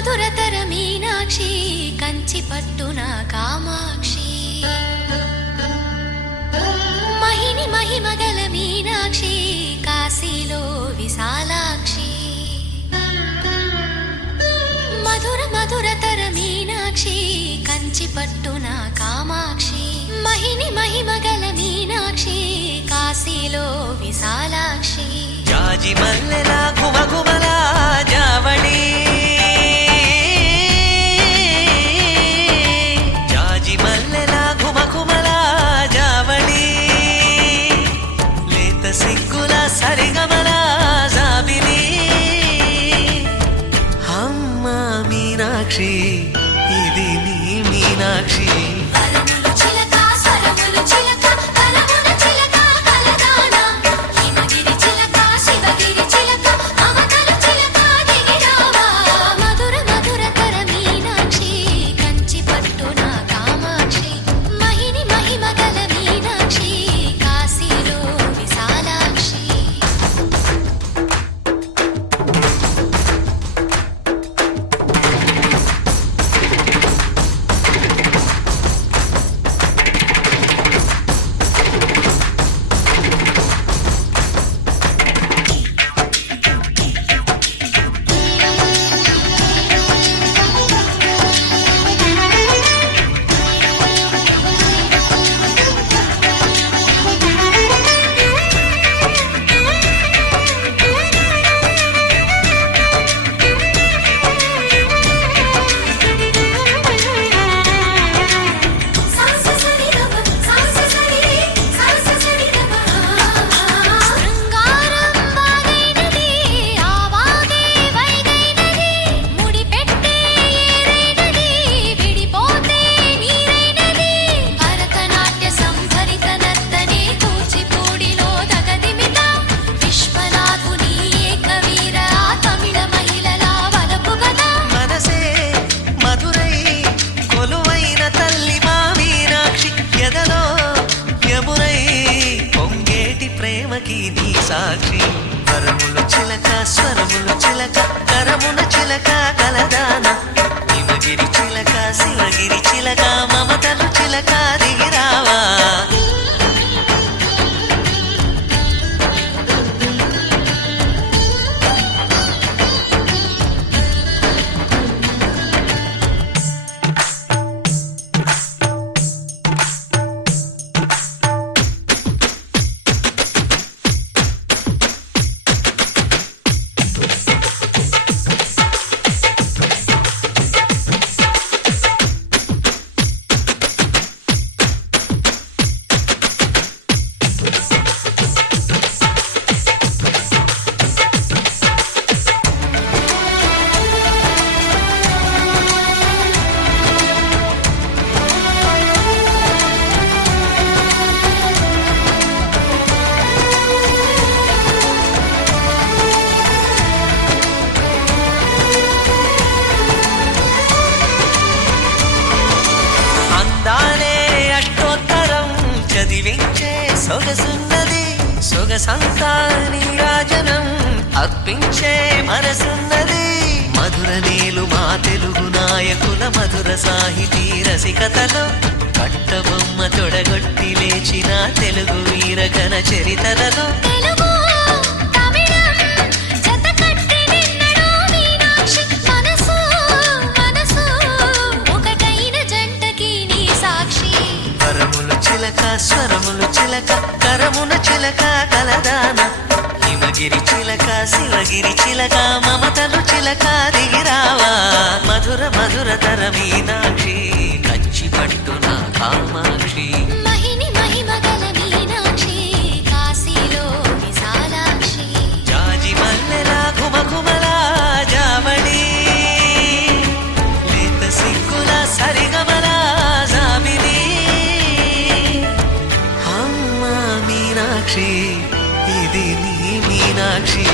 మధురతర మీనాక్షి కంచి పట్టున కామాక్షి మహిని మహిమగల మీనాక్షి కాశీలో విశాలాక్షి మధుర మధురతర మీనాక్షి కంచి పట్టున కామాక్షి మహిని మహిమగల మీనాక్షి కాశీలో విశాలాక్షి జాజి మల్లెలా ఘుమఘుమలా జావళి జాజి మల్లెలా ఘుమఘుమలా జావళి లేత సిగ్గుల సరిగమల జాబిలి అమ్మ మీనాక్షి ఇది నీ మీనాక్షి సాక్షి వరములు చిలక స్వరములు చిలక కరమున చిలక కలదాన హిమగిరి చిలక శివగిరి చిలక మమతలు చిలక దిగిరావా సొగసున్నది సొగసంతా నీరాజనం అర్పించే మనసున్నది మధుర నేలు మా తెలుగు నాయకుల మధుర సాహితీ రసికతలో కట్టబొమ్మ తొడగొట్టి లేచిన తెలుగు వీరగణ చరితలలో చిలక స్వరములు చిలక కరమున చిలక కలదాన హిమగిరి చిలక శివగిరి చిలక మమతలు చిలక దిగిరావా మధుర మధురతర మీనాక్షి కంచి పట్టున కామాక్షి మహిని మహిమగల మీనాక్షి కాశీలో విశాలాక్షి జాజి మల్లెలా ఘుమఘుమలా జావళి లేత సిగ్గుల సరిగమల జాబిలి మీనాక్షి ఇది నీ మీనాక్షి